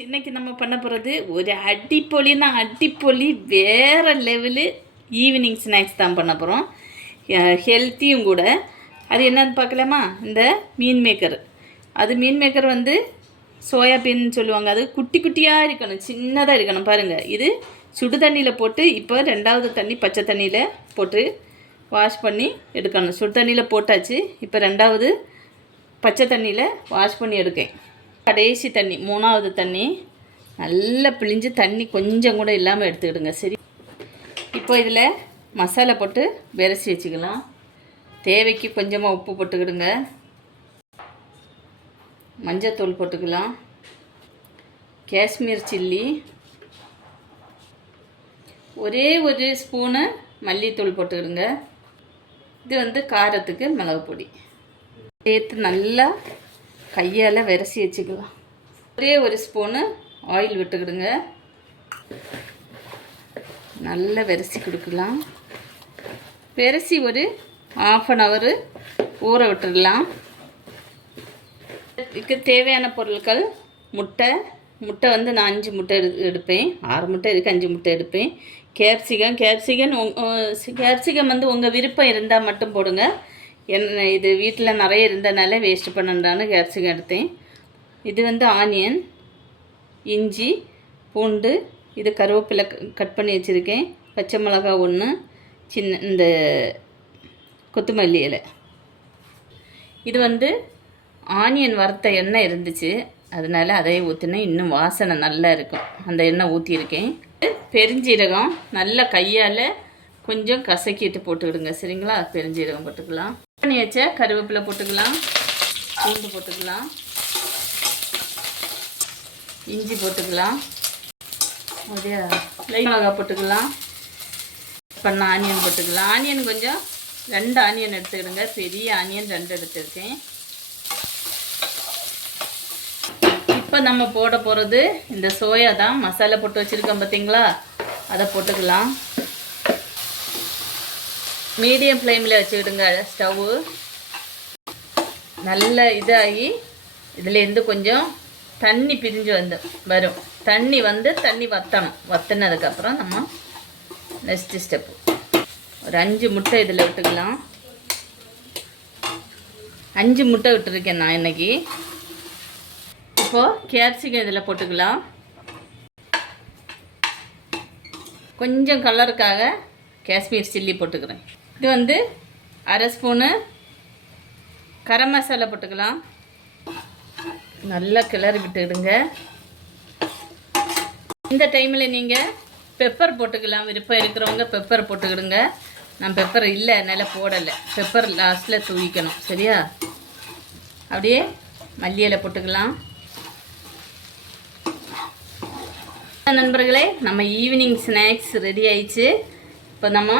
இன்னைக்கு நம்ம பண்ண போகிறது ஒரு அடிப்பொலி வேறு லெவலு ஈவினிங் ஸ்நாக்ஸ் தான் பண்ண போகிறோம். ஹெல்த்தியும் கூட. அது என்னன்னு பார்க்கலாமா? இந்த மீன் மேக்கர் வந்து சோயாபீன் சொல்லுவாங்க. அது குட்டி குட்டியாக இருக்கணும், சின்னதாக இருக்கணும். பாருங்கள், இது சுடு தண்ணியில் போட்டு இப்போ ரெண்டாவது தண்ணி பச்சை தண்ணியில் போட்டு வாஷ் பண்ணி எடுக்கணும். சுடு தண்ணியில் போட்டாச்சு. இப்போ ரெண்டாவது பச்சை தண்ணியில் வாஷ் பண்ணி எடுக்கேன். கடைசி தண்ணி, மூணாவது தண்ணி நல்லா பிழிஞ்சு தண்ணி கொஞ்சம் கூட இல்லாமல் எடுத்துக்கிடுங்க. சரி, இப்போ இதில் மசாலா போட்டு விரசி வச்சுக்கலாம். தேவைக்கு கொஞ்சமாக உப்பு போட்டுக்கிடுங்க. மஞ்சத்தூள் போட்டுக்கலாம். காஷ்மீர் சில்லி, ஒரே ஒரு ஸ்பூனு மல்லித்தூள் போட்டுக்கிடுங்க. இது வந்து காரத்துக்கு மிளகு பொடி சேர்த்து நல்லா கையால் விரசி வச்சுக்கலாம். ஒரே ஒரு ஸ்பூனு ஆயில் விட்டுக்கிடுங்க. நல்லா விரசி கொடுக்கலாம். விரசி ஒரு 1/2 hour ஊற விட்டுடலாம். இதுக்கு தேவையான பொருட்கள்: முட்டை வந்து நான் 5 முட்டை எடுப்பேன். 6 முட்டை இருக்குது, 5 முட்டை எடுப்பேன். கேப்சிகம் வந்து உங்கள் விருப்பம் இருந்தால் மட்டும் போடுங்க. என்ன, இது வீட்டில் நிறைய இருந்தனால வேஸ்ட் பண்ணண்டான்னு கேப்சிகம் எடுத்தேன். இது வந்து ஆனியன், இஞ்சி, பூண்டு, இது கருவேப்பிலை கட் பண்ணி வச்சுருக்கேன். பச்சை மிளகாய் 1, சின்ன இந்த கொத்தமல்லி இலை. இது வந்து ஆனியன் வறுத்த எண்ணெய் இருந்துச்சு, அதனால் அதை ஊற்றினேன். இன்னும் வாசனை நல்லா இருக்கும். அந்த எண்ணெய் ஊற்றியிருக்கேன். பெருஞ்சீரகம் நல்லா கையால் கொஞ்சம் கசக்கிட்டு போட்டுக்கிடுங்க. சரிங்களா? பெருஞ்சீரகம் போட்டுக்கலாம். பண்ணி வச்ச கருவேப்பிலை போட்டுக்கலாம். பூண்டு போட்டுக்கலாம். இஞ்சி போட்டுக்கலாம். அதே லைட் மிளகாய் போட்டுக்கலாம். பண்ண ஆனியன் போட்டுக்கலாம். ஆனியன் கொஞ்சம் 2 ஆனியன் எடுத்துக்கிடுங்க. பெரிய ஆனியன் 2 எடுத்துருக்கேன். இப்போ நம்ம போட போகிறது இந்த சோயா தான். மசாலா போட்டு வச்சுருக்கோம் பார்த்தீங்களா? அதை போட்டுக்கலாம். மீடியம் ஃப்ளேமில் வச்சுக்கிடுங்க. ஸ்டவ்வு நல்ல இதாகி இதுலேருந்து கொஞ்சம் தண்ணி பிரிஞ்சு வரும். தண்ணி வற்றணும். வற்றினதுக்கப்புறம் நம்ம நெக்ஸ்ட்டு ஸ்டெப்பு ஒரு 5 முட்டை இதில் விட்டுக்கலாம். 5 முட்டை விட்டுருக்கேன் நான் இன்றைக்கி. இப்போது கேப்சிகம் இதில் போட்டுக்கலாம். கொஞ்சம் கலருக்காக காஷ்மீர் சில்லி போட்டுக்கிறேன். இது வந்து 1/2 ஸ்பூனு கரம் மசாலா போட்டுக்கலாம். நல்லா கிளறி விட்டுக்கிடுங்க. இந்த டைமில் நீங்கள் பெப்பர் போட்டுக்கலாம். விருப்பம் இருக்கிறவங்க பெப்பர் போட்டுக்கிடுங்க. நான் பெப்பர் இல்லை, அதனால் போடலை. பெப்பர் லாஸ்ட்டில் தூவிக்கணும். சரியா? அப்படியே மல்லி இலை போட்டுக்கலாம். நண்பர்களே, நம்ம ஈவினிங் ஸ்நாக்ஸ் ரெடி ஆயிடுச்சு. இப்போ நம்ம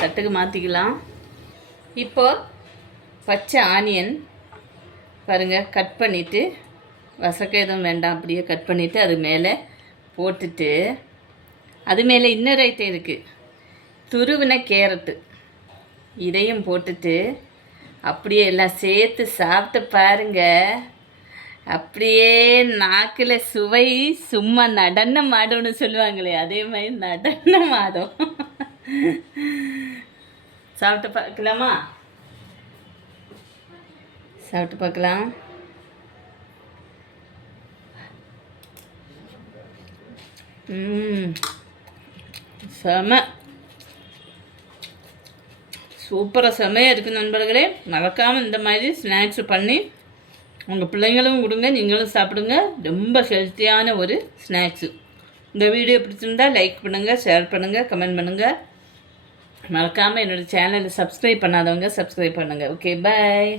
தட்டுக்கு மாற்றிக்கலாம். இப்போது பச்சை ஆனியன் பாருங்கள், கட் பண்ணிவிட்டு, வசக்க எதுவும் வேண்டாம், அப்படியே கட் பண்ணிவிட்டு அது மேலே போட்டுட்டு, அது மேலே இன்னொரு ஐட்டம் இருக்குது, துருவின கேரட்டு. இதையும் போட்டுட்டு அப்படியே எல்லாம் சேர்த்து சாப்பிட்டு பாருங்கள். அப்படியே நாக்கில் சுவை சும்மா நடனம் ஆடும்னு சொல்லுவாங்களே, அதே மாதிரி நடனம் ஆடும். சாப்பிட்டு பார்க்கலாமா? சாப்பிட்டு பார்க்கலாம். செம சூப்பராக செமையாக இருக்குது நண்பர்களே. மறக்காமல் இந்த மாதிரி ஸ்நாக்ஸ் பண்ணி உங்கள் பிள்ளைங்களும் கொடுங்க, நீங்களும் சாப்பிடுங்க. ரொம்ப ஹெல்த்தியான ஒரு ஸ்நாக்ஸு. இந்த வீடியோ பிடிச்சிருந்தால் லைக் பண்ணுங்கள், ஷேர் பண்ணுங்கள், கமெண்ட் பண்ணுங்கள். மறக்காமல் என்னோடய சேனலை சப்ஸ்கிரைப் பண்ணாதவங்க சப்ஸ்கிரைப் பண்ணுங்கள். ஓகே, பாய்.